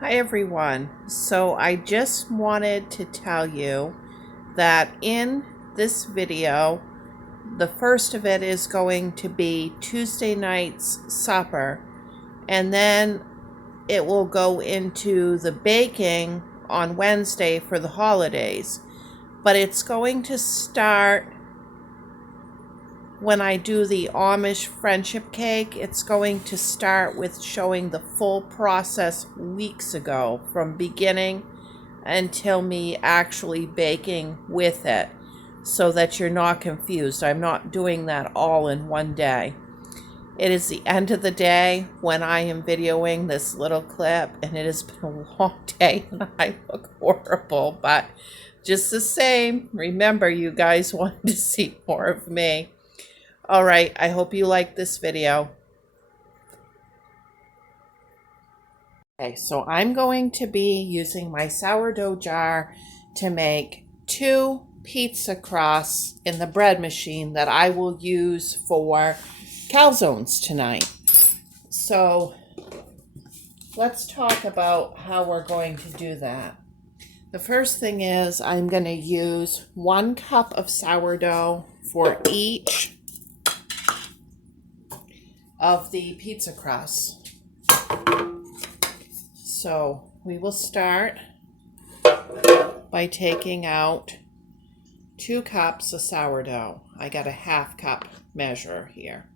Hi everyone. So I just wanted to tell you that in this video, the first of it is going to be Tuesday night's supper, and then it will go into the baking on Wednesday for the holidays. But it's going to start when I do the Amish friendship cake. It's going to start with showing the full process weeks ago, from beginning until me actually baking with it, so that you're not confused. I'm not doing that all in one day. It is the end of the day when I am videoing this little clip, and it has been a long day and I look horrible, but just the same, remember, you guys wanted to see more of me. All right, I hope you like this video. Okay, so I'm going to be using my sourdough jar to make 2 pizza crusts in the bread machine that I will use for calzones tonight. So let's talk about how we're going to do that. The first thing is I'm going to use 1 cup of sourdough for each of the pizza crusts. So we will start by taking out 2 cups of sourdough. I got a 1/2 cup measure here.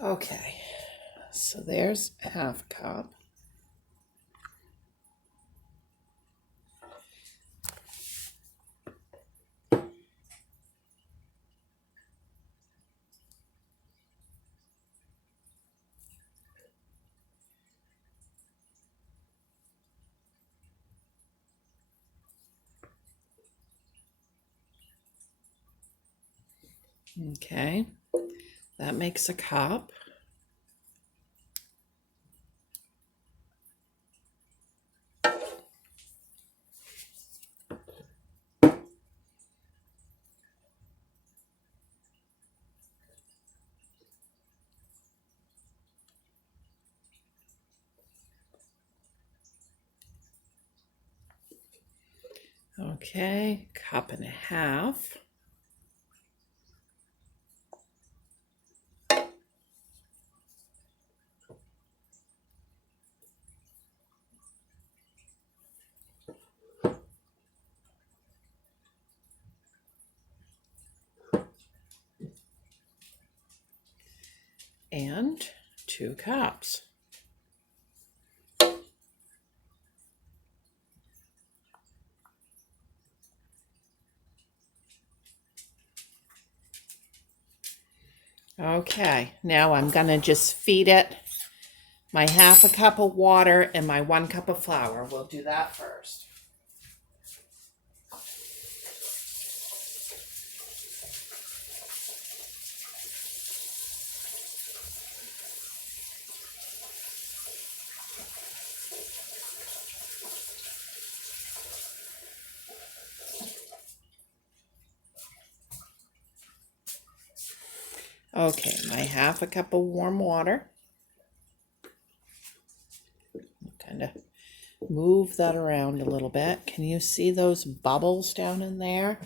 Okay, so there's a 1/2 cup. Okay, that makes a cup. Okay, 1.5 cups. And 2 cups. Okay, now I'm gonna just feed it my 1/2 cup of water and my 1 cup of flour. We'll do that first. Okay, my 1/2 cup of warm water. Kind of move that around a little bit. Can you see those bubbles down in there?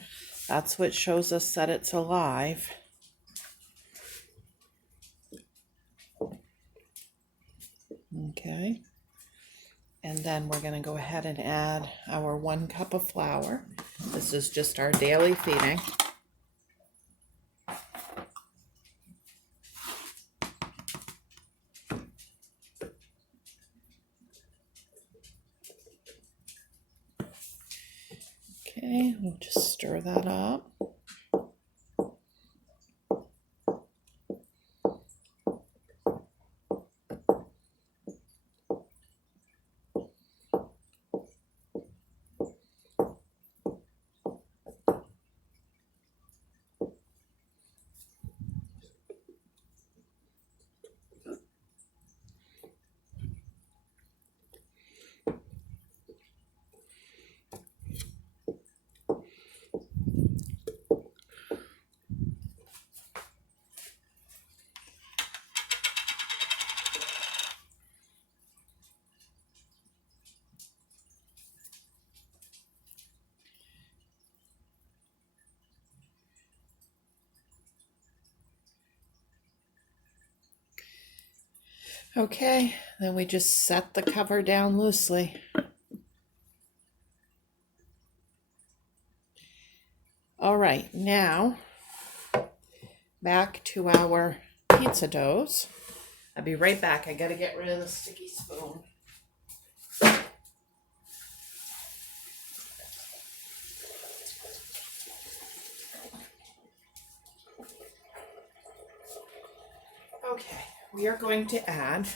That's what shows us that it's alive. Okay. And then we're going to go ahead and add our 1 cup of flour. This is just our daily feeding. Okay, we'll just stir that up. Okay, then we just set the cover down loosely. All right, now back to our pizza doughs. I'll be right back. I gotta get rid of the sticky spoon. Okay, we are going to add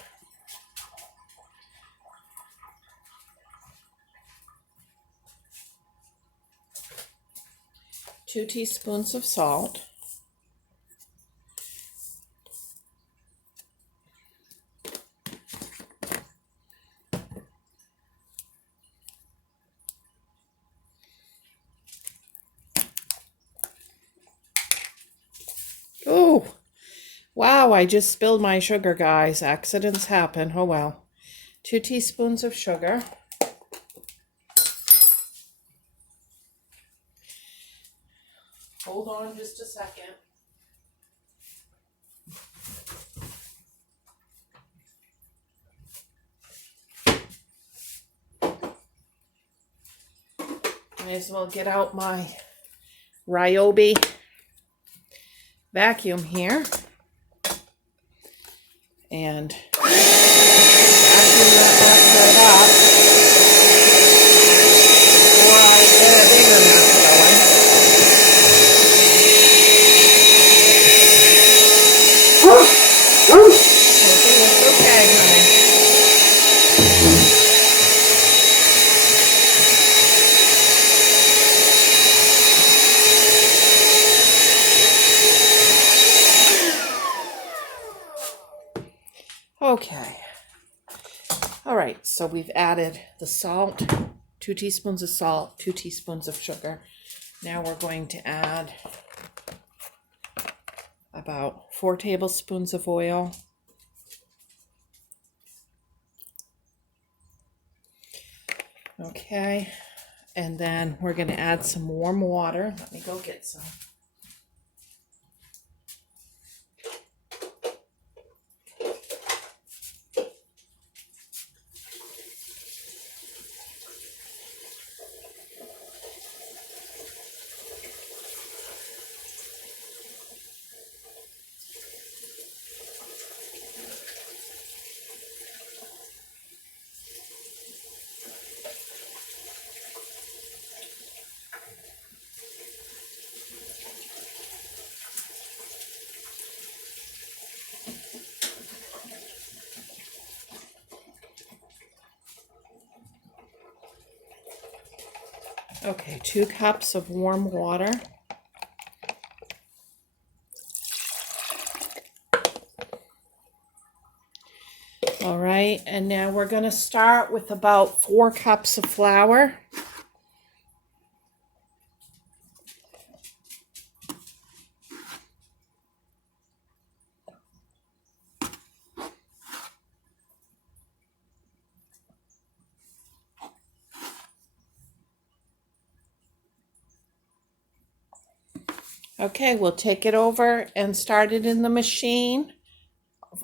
2 teaspoons of salt. Oh, wow, I just spilled my sugar, guys. Accidents happen. Oh well. 2 teaspoons of sugar. Hold on just a second. May as well get out my Ryobi vacuum here and vacuum that right up before I get a bigger mess going. Hopefully it's okay, honey. Okay. All right, so we've added the salt, 2 teaspoons of salt, 2 teaspoons of sugar. Now we're going to add about 4 tablespoons of oil. Okay, and then we're going to add some warm water. Let me go get some. Okay, 2 cups of warm water. All right, and now we're going to start with about 4 cups of flour. Okay, we'll take it over and start it in the machine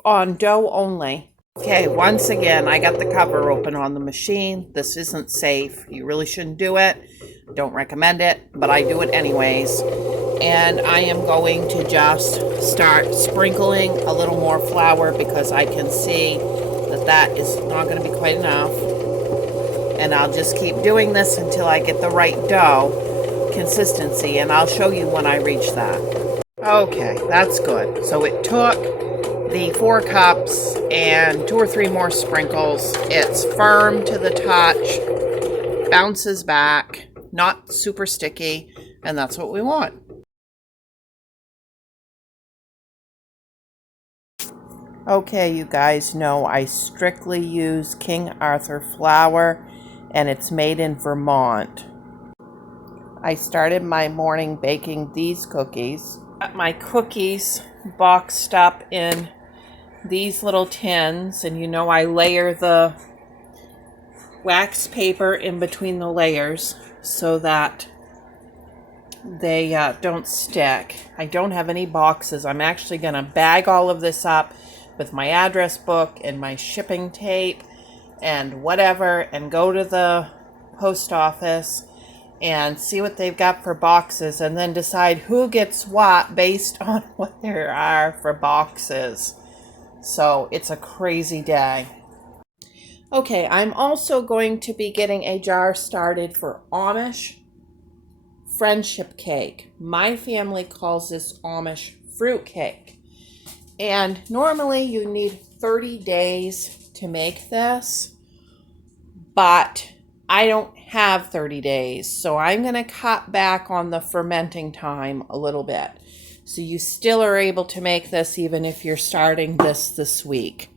on dough only. Okay, once again, I got the cover open on the machine. This isn't safe. You really shouldn't do it. Don't recommend it, but I do it anyways. And I am going to just start sprinkling a little more flour because I can see that that is not going to be quite enough. And I'll just keep doing this until I get the right dough consistency, and I'll show you when I reach that. Okay, that's good. So it took the 4 cups and 2 or 3 more sprinkles. It's firm to the touch, bounces back, not super sticky, and that's what we want. Okay, you guys know I strictly use King Arthur flour, and it's made in Vermont. I started my morning baking these cookies. Got my cookies boxed up in these little tins, and you know I layer the wax paper in between the layers so that they don't stick. I don't have any boxes. I'm actually going to bag all of this up, with my address book and my shipping tape and whatever, and go to the post office and see what they've got for boxes, and then decide who gets what based on what there are for boxes. So it's a crazy day. Okay, I'm also going to be getting a jar started for Amish friendship cake. My family calls this Amish fruit cake. And normally you need 30 days to make this, but I don't have 30 days, so I'm going to cut back on the fermenting time a little bit. So you still are able to make this even if you're starting this week.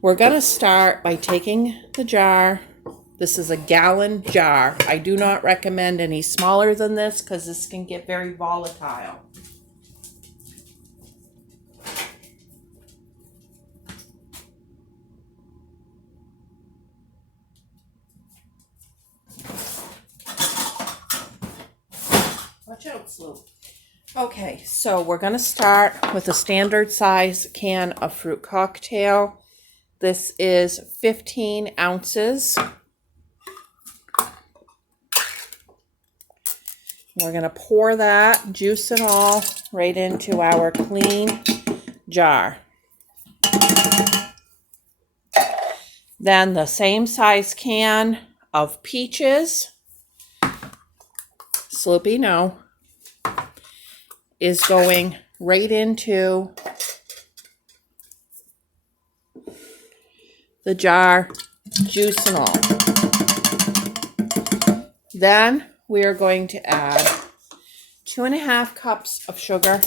We're going to start by taking the jar. This is a gallon jar. I do not recommend any smaller than this because this can get very volatile. Watch out, Sloop. Okay, so we're going to start with a standard size can of fruit cocktail. This is 15 ounces. We're going to pour that, juice and all, right into our clean jar. Then the same size can of peaches, Sloopy, no, is going right into the jar, juice and all. Then we are going to add 2.5 cups of sugar.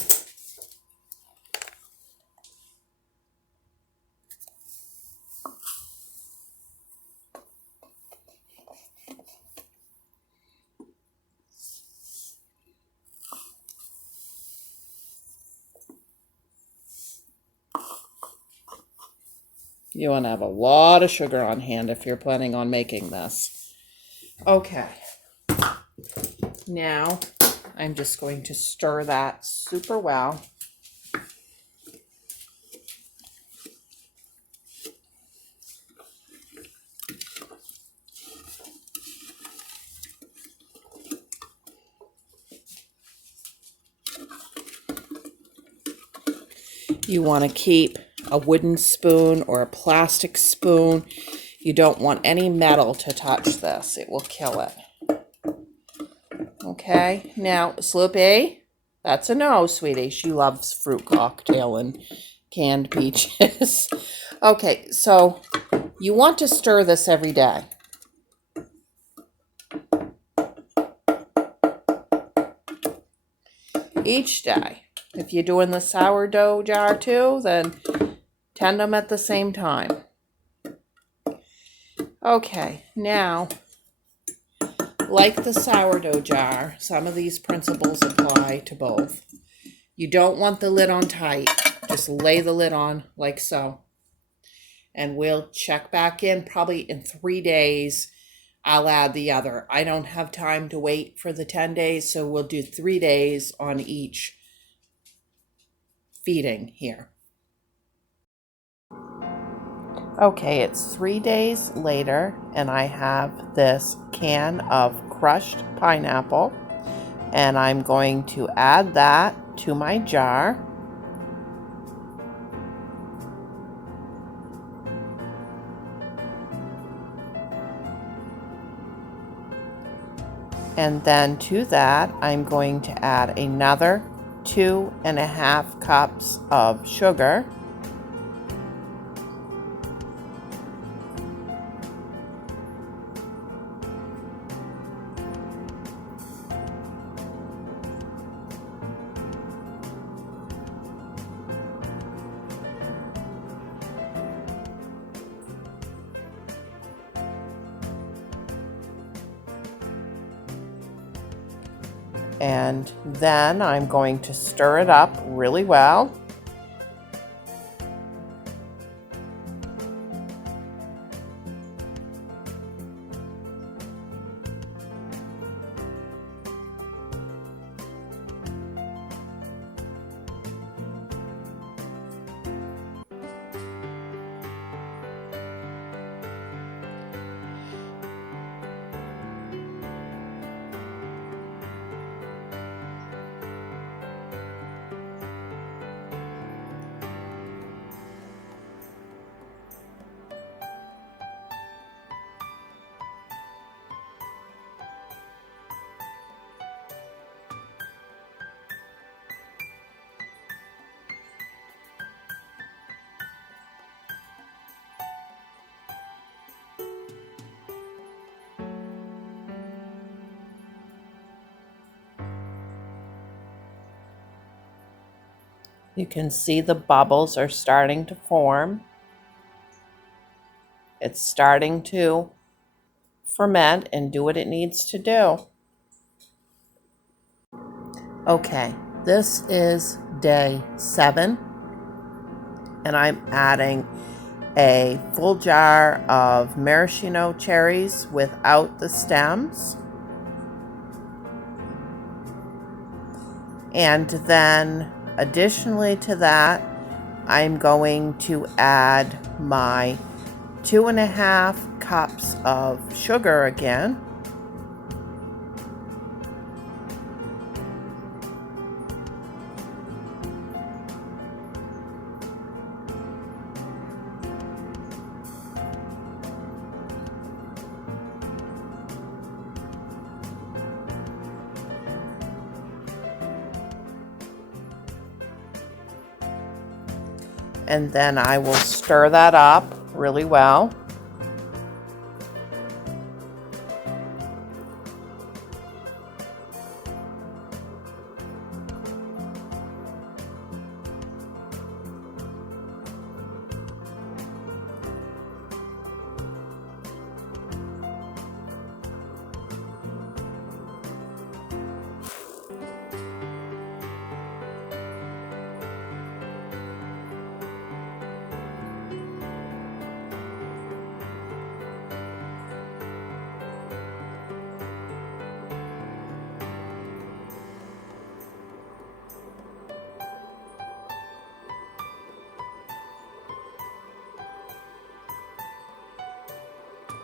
You want to have a lot of sugar on hand if you're planning on making this. Okay. Now, I'm just going to stir that super well. You want to keep a wooden spoon or a plastic spoon. You don't want any metal to touch this. It will kill it. Okay, now Sloopy, that's a no, sweetie. She loves fruit cocktail and canned peaches. Okay, so you want to stir this every day. Each day. If you're doing the sourdough jar too, then tend them at the same time. Okay, now, like the sourdough jar, some of these principles apply to both. You don't want the lid on tight. Just lay the lid on like so. And we'll check back in probably in 3 days. I'll add the other. I don't have time to wait for the 10 days, so we'll do 3 days on each feeding here. Okay, it's 3 days later, and I have this can of crushed pineapple, and I'm going to add that to my jar. And then to that, I'm going to add another 2.5 cups of sugar. And then I'm going to stir it up really well. You can see the bubbles are starting to form. It's starting to ferment and do what it needs to do. Okay, this is day 7, and I'm adding a full jar of maraschino cherries without the stems. And then additionally to that, I'm going to add my 2.5 cups of sugar again. And then I will stir that up really well.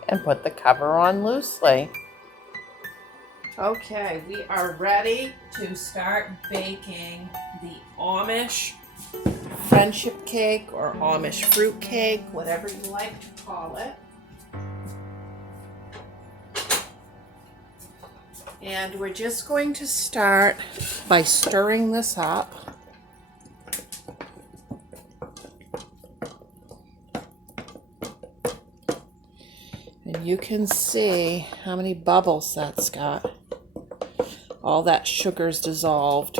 And put the cover on loosely. Okay, we are ready to start baking the Amish friendship cake or Amish fruit cake, whatever you like to call it. And we're just going to start by stirring this up. And you can see how many bubbles that's got. All that sugar's dissolved.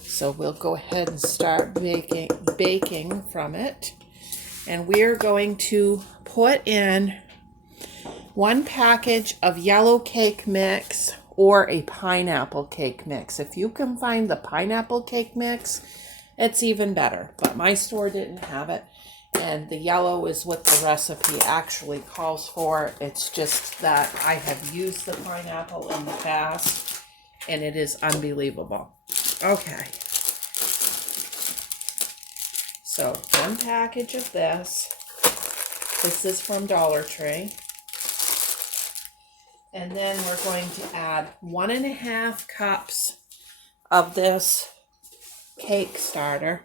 So we'll go ahead and start baking from it. And we're going to put in 1 package of yellow cake mix or a pineapple cake mix. If you can find the pineapple cake mix, it's even better. But my store didn't have it. And the yellow is what the recipe actually calls for. It's just that I have used the pineapple in the past, and it is unbelievable. Okay. So 1 package of this. This is from Dollar Tree. And then we're going to add 1.5 cups of this cake starter.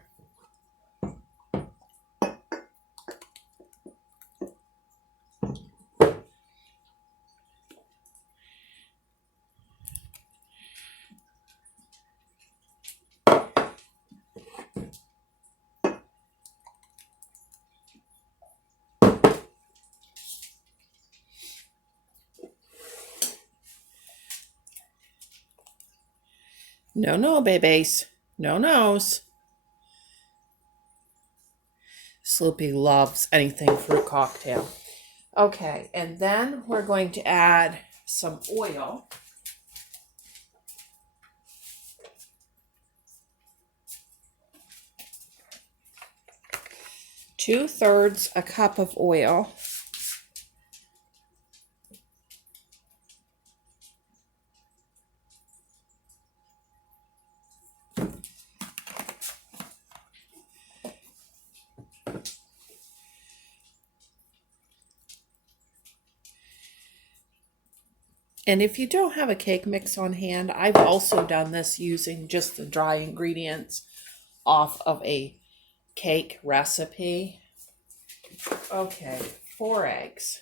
No, babies. No nos. Sloopy loves anything fruit cocktail. Okay, and then we're going to add some oil. 2/3 a cup of oil. And if you don't have a cake mix on hand, I've also done this using just the dry ingredients off of a cake recipe. Okay, 4 eggs.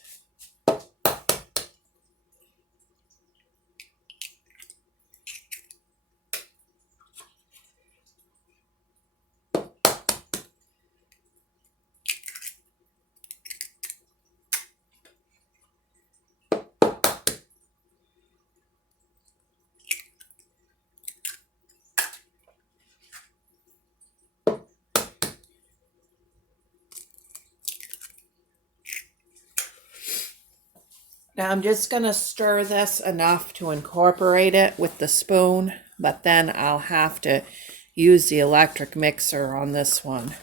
Now I'm just going to stir this enough to incorporate it with the spoon, but then I'll have to use the electric mixer on this one.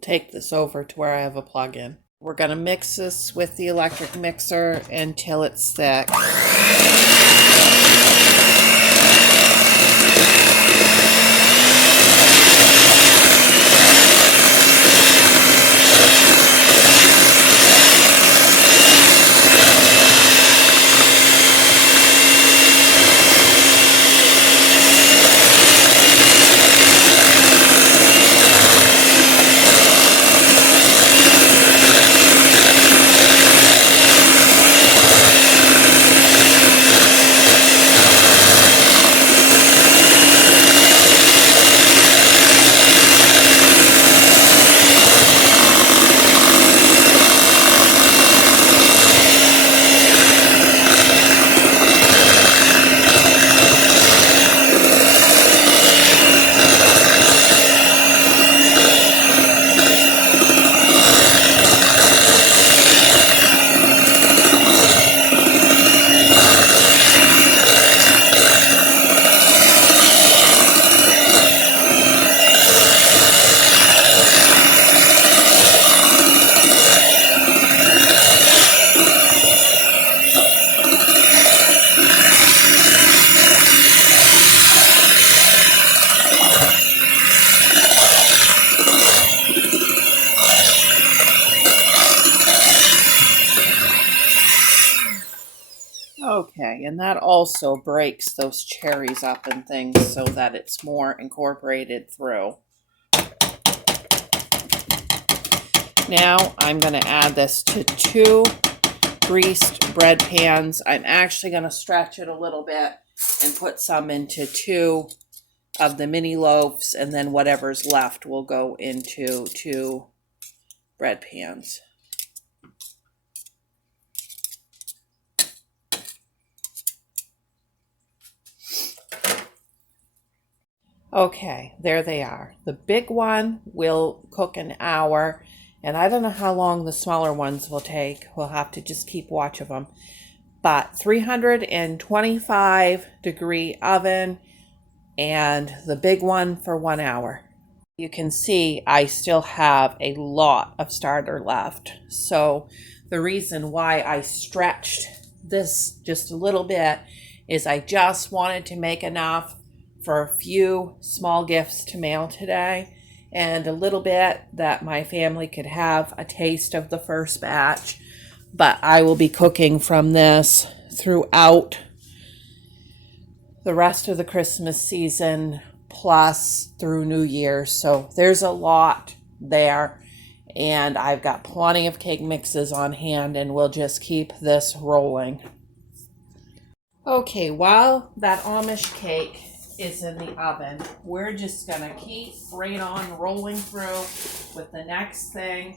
Take this over to where I have a plug-in. We're going to mix this with the electric mixer until it's thick. Okay, and that also breaks those cherries up and things so that it's more incorporated through. Now I'm going to add this to 2 greased bread pans. I'm actually going to stretch it a little bit and put some into 2 of the mini loaves, and then whatever's left will go into 2 bread pans. Okay, there they are. The big one will cook an hour, and I don't know how long the smaller ones will take. We'll have to just keep watch of them. But 325 degree oven, and the big one for 1 hour. You can see I still have a lot of starter left. So the reason why I stretched this just a little bit is I just wanted to make enough for a few small gifts to mail today, and a little bit that my family could have a taste of the first batch. But I will be cooking from this throughout the rest of the Christmas season, plus through New Year's. So there's a lot there, and I've got plenty of cake mixes on hand, and we'll just keep this rolling. Okay, while that Amish cake is in the oven, we're just gonna keep right on rolling through with the next thing,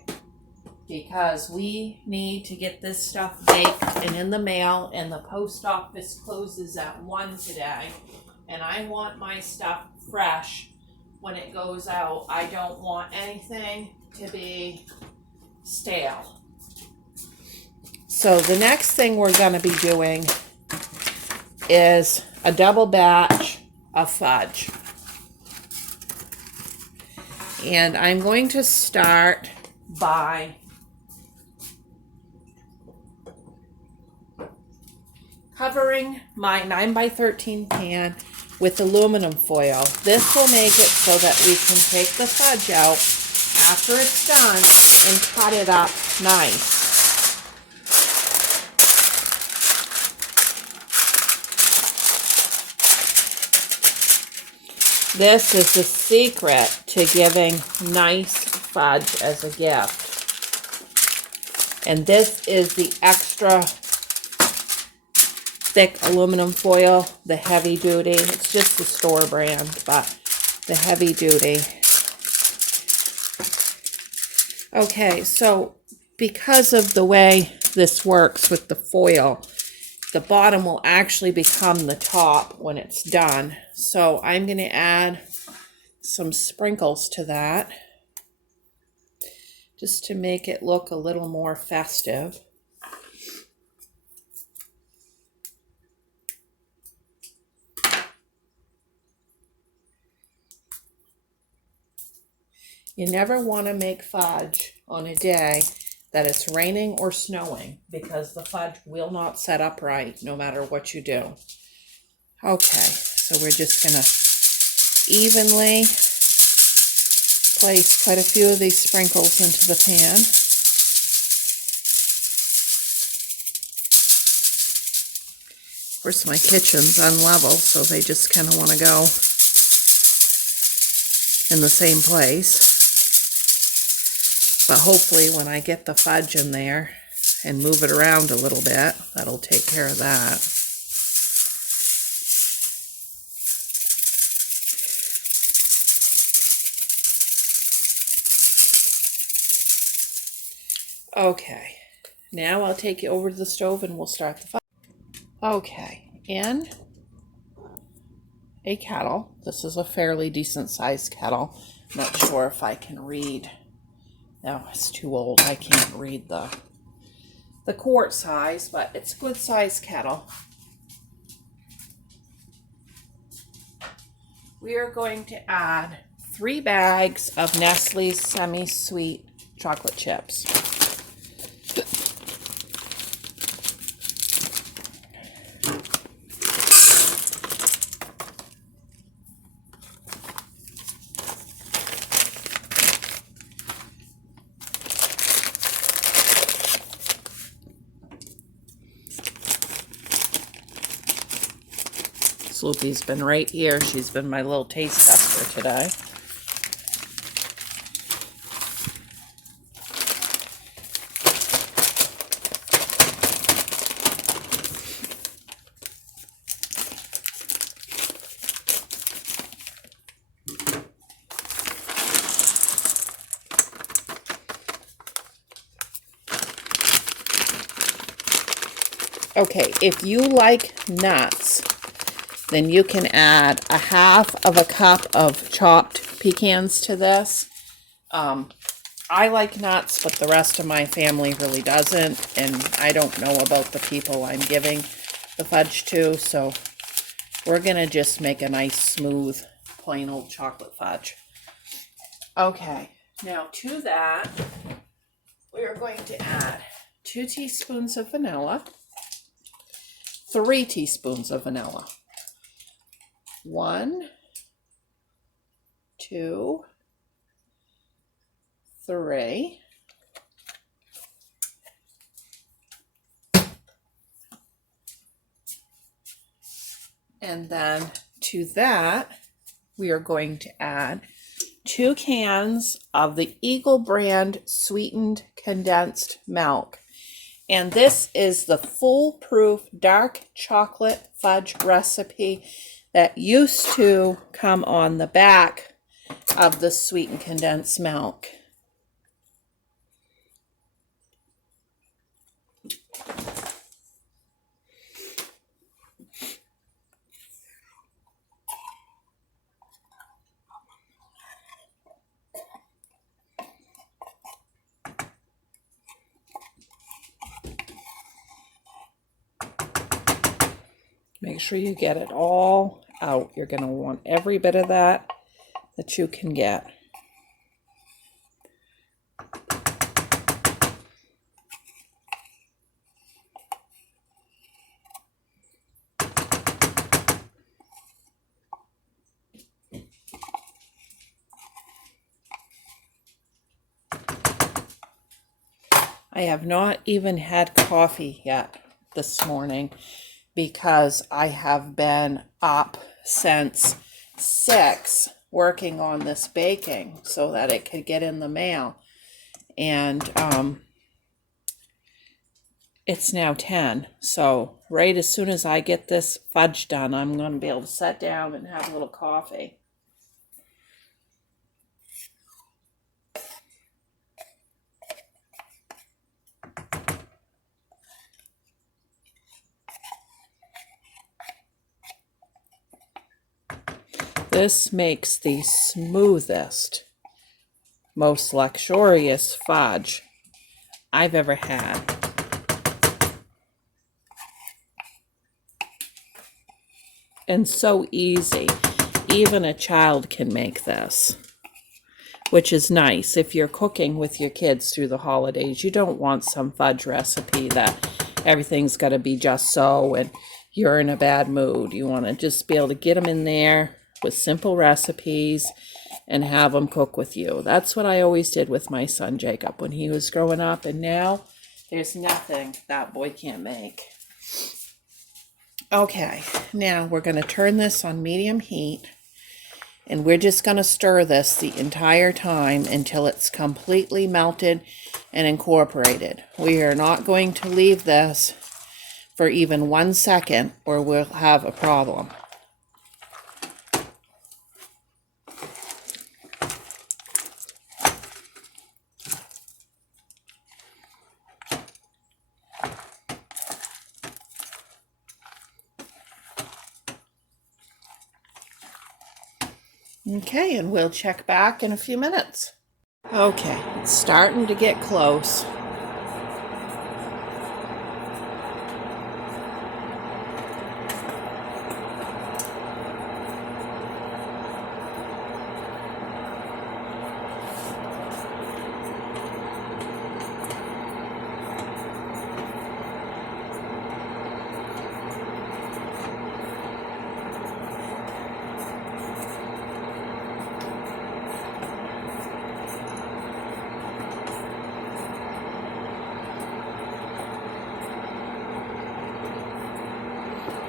because we need to get this stuff baked and in the mail, and the post office closes at 1 today, and I want my stuff fresh when it goes out. I don't want anything to be stale. So the next thing we're gonna be doing is a double batch of fudge. And I'm going to start by covering my 9x13 pan with aluminum foil. This will make it so that we can take the fudge out after it's done and cut it up nice. This is the secret to giving nice fudge as a gift. And this is the extra thick aluminum foil, the heavy duty. It's just the store brand, but the heavy duty. Okay, so because of the way this works with the foil, the bottom will actually become the top when it's done. So I'm going to add some sprinkles to that just to make it look a little more festive. You never want to make fudge on a day that it's raining or snowing because the fudge will not set up right no matter what you do. Okay, so we're just going to evenly place quite a few of these sprinkles into the pan. Of course, my kitchen's unlevel, so they just kind of want to go in the same place. But hopefully when I get the fudge in there and move it around a little bit, that'll take care of that. Okay, now I'll take you over to the stove and we'll start the fudge. Okay, in a kettle, this is a fairly decent sized kettle. I'm not sure if I can read. No, it's too old. I can't read the quart size, but it's a good sized kettle. We are going to add 3 bags of Nestle's semi-sweet chocolate chips. Sloopy's been right here. She's been my little taste tester today. Okay, if you like nuts, then you can add a half of a cup of chopped pecans to this. I like nuts, but the rest of my family really doesn't, and I don't know about the people I'm giving the fudge to, so we're gonna just make a nice, smooth, plain old chocolate fudge. Okay, now to that, we are going to add 2 teaspoons of vanilla, 3 teaspoons of vanilla. 1, 2, 3. And then to that, we are going to add 2 cans of the Eagle brand sweetened condensed milk. And this is the foolproof dark chocolate fudge recipe that used to come on the back of the sweetened condensed milk. Make sure you get it all out. You're going to want every bit of that you can get. I have not even had coffee yet this morning because I have been up since 6 working on this baking so that it could get in the mail. And it's now 10. So right as soon as I get this fudge done, I'm going to be able to sit down and have a little coffee. This makes the smoothest, most luxurious fudge I've ever had. And so easy. Even a child can make this, which is nice. If you're cooking with your kids through the holidays, you don't want some fudge recipe that everything's got to be just so and you're in a bad mood. You want to just be able to get them in there with simple recipes and have them cook with you. That's what I always did with my son Jacob when he was growing up, and now there's nothing that boy can't make. Okay, now we're going to turn this on medium heat, and we're just going to stir this the entire time until it's completely melted and incorporated. We are not going to leave this for even 1 second or we'll have a problem. Okay, and we'll check back in a few minutes. Okay, it's starting to get close.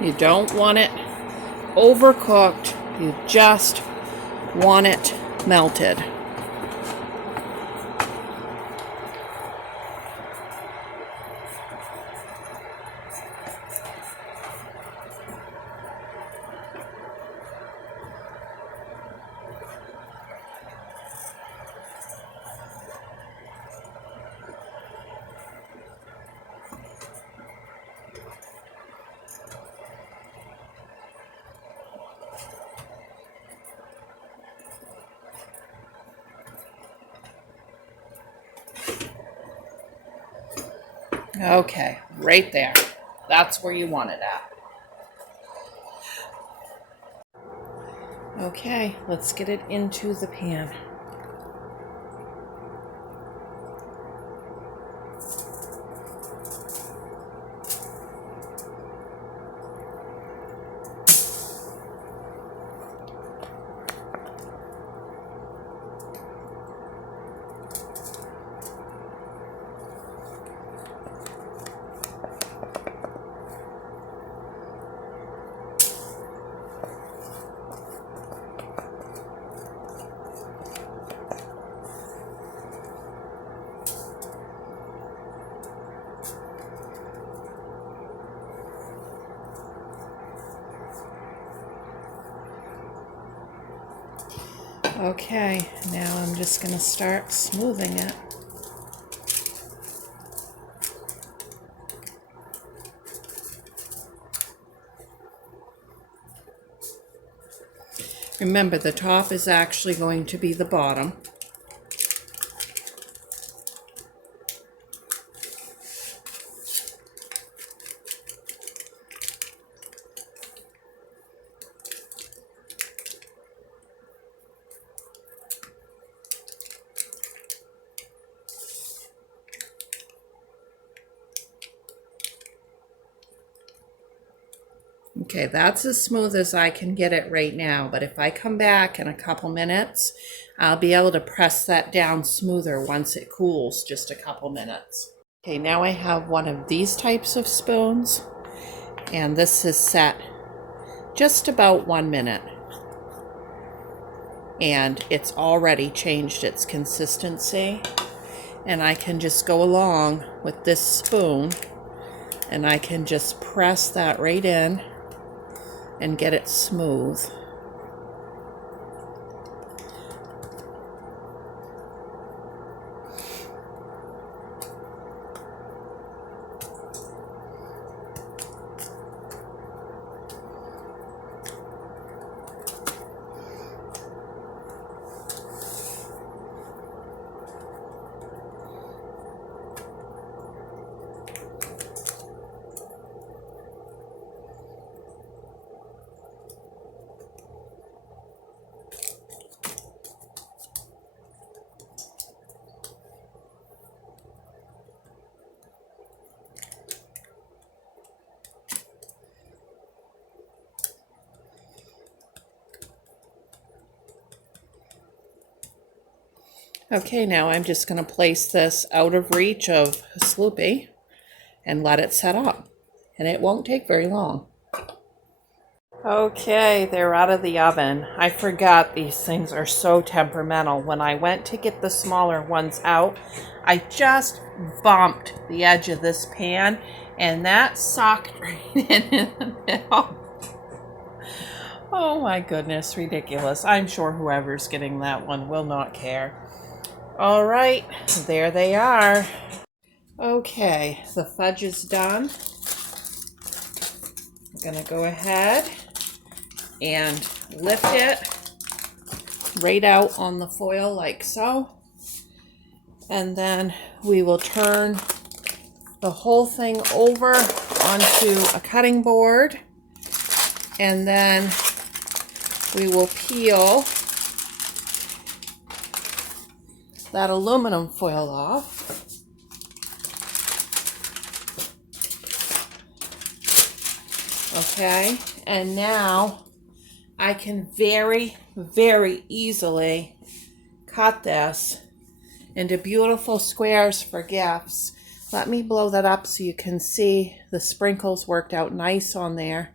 You don't want it overcooked. You just want it melted. Okay, right there. That's where you want it at. Okay, let's get it into the pan. Okay, now I'm just going to start smoothing it. Remember, the top is actually going to be the bottom. Okay, that's as smooth as I can get it right now, but if I come back in a couple minutes, I'll be able to press that down smoother once it cools just a couple minutes. Okay, now I have one of these types of spoons, and this is set just about 1 minute. And it's already changed its consistency, and I can just go along with this spoon, and I can just press that right in and get it smooth. Okay, now I'm just going to place this out of reach of Sloopy and let it set up. And it won't take very long. Okay, they're out of the oven. I forgot these things are so temperamental. When I went to get the smaller ones out, I just bumped the edge of this pan and that socked right in the middle. Oh my goodness, ridiculous. I'm sure whoever's getting that one will not care. All right, there they are. Okay, the fudge is done. I'm gonna go ahead and lift it right out on the foil like so. And then we will turn the whole thing over onto a cutting board. And then we will peel that aluminum foil off. Okay, and now I can very, very easily cut this into beautiful squares for gifts. Let me blow that up so you can see the sprinkles worked out nice on there.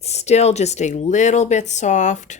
Still just a little bit soft.